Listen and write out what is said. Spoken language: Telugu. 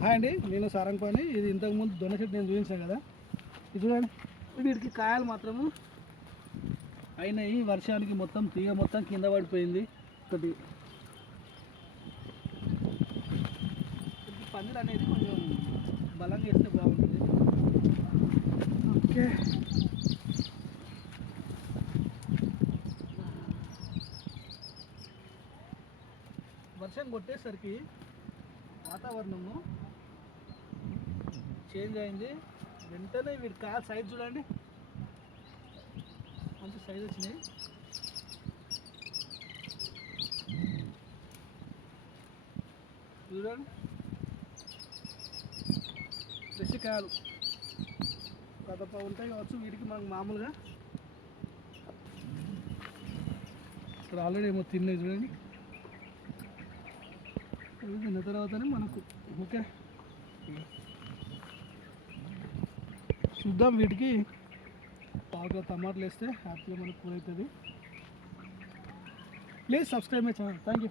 హాయ్ అండి నేను సారంగపాని ఇది ఇంతకుముందు దొండ చెట్టు నేను చూపించాను కదా. ఇది చూడండి. వీటికి కాయలు మాత్రము అయినాయి. వర్షానికి మొత్తం తీగ మొత్తం కింద పడిపోయింది. ఒకటి. పందిరి అనేది కొంచెం బలంగా వేస్తే బాగుంటుంది. ఓకే. వర్షం కొట్టేసరికి వాతావరణము చేంజ్ అయింది. వెంటనే వీడి కార్ సైజ్ చూడండి. మంచి సైజ్ వచ్చినాయి. చూడండి. ఫ్రెష్ కాయలు. కదప ఉంటాయి కావచ్చు వీటికి మనకు మామూలుగా. ఇక్కడ ఆల్రెడీ ఏమో తిన్నాయి చూడండి. తిన్న తర్వాతనే మనకు. ఓకే? చూద్దాం వీటికి. బాగా టమాటాలు వేస్తే హ్యాపీగా మనకు కూర అవుతుంది please subscribe my channel. Thank you